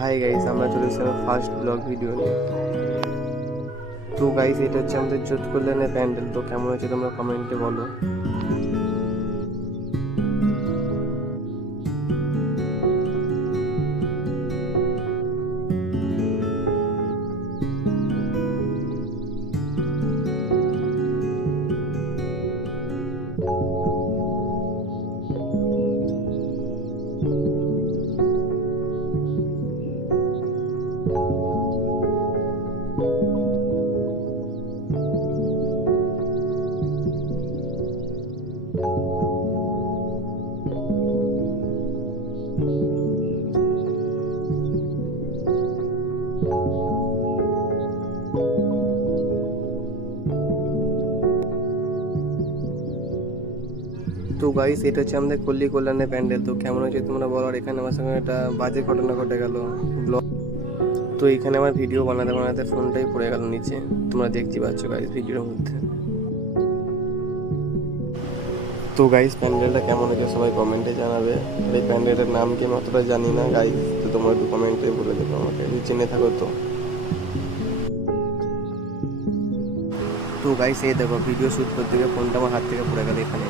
Hi guys, আমরা চলে এসেছিলাম ফার্স্ট ব্লগ ভিডিও নিয়ে। তো গাইস, এটা হচ্ছে আমাদের যোধ কল্যাণের প্যান্ডেল। তো কেমন হচ্ছে তোমরা কমেন্টে বলো। তো গাইস, এটা হচ্ছে আমাদের পল্লী কল্যাণের প্যান্ডেল। তো কেমন হয়েছে তোমরা বলো। আর এখানে আমার সঙ্গে একটা বাজে ঘটনা ঘটে গেল ব্লগ। তো এখানে আমার ভিডিও বানাতে বানাতে ফোনটাই পড়ে গেল নিচে। তোমরা দেখতে পাচ্ছ গাইস ভিডিওর মধ্যে। তো গাইস, প্যান্ডেলটা কেমন হয়েছে সবাই কমেন্টে জানাবে। আর এই প্যান্ডেলের নাম কি আমি অতটা জানি না গাইস। তো তোমরা একটু কমেন্টে বলে দেবো আমাকে, যদি জেনে থাকো তো। তো গাইস, এই দেখো ভিডিও শ্যুট করতে গিয়ে ফোনটা আমার হাত থেকে পড়ে গেল এখানে।